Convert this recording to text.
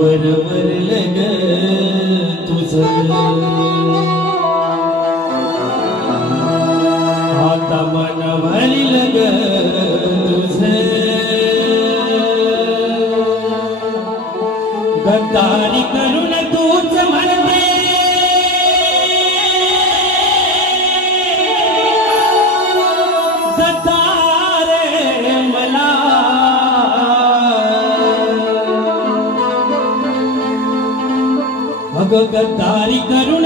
वरवरलं ग तुझं आता मन भरलं ग तुझं गद्दारी करून तूच म्हणते गद्दारी करू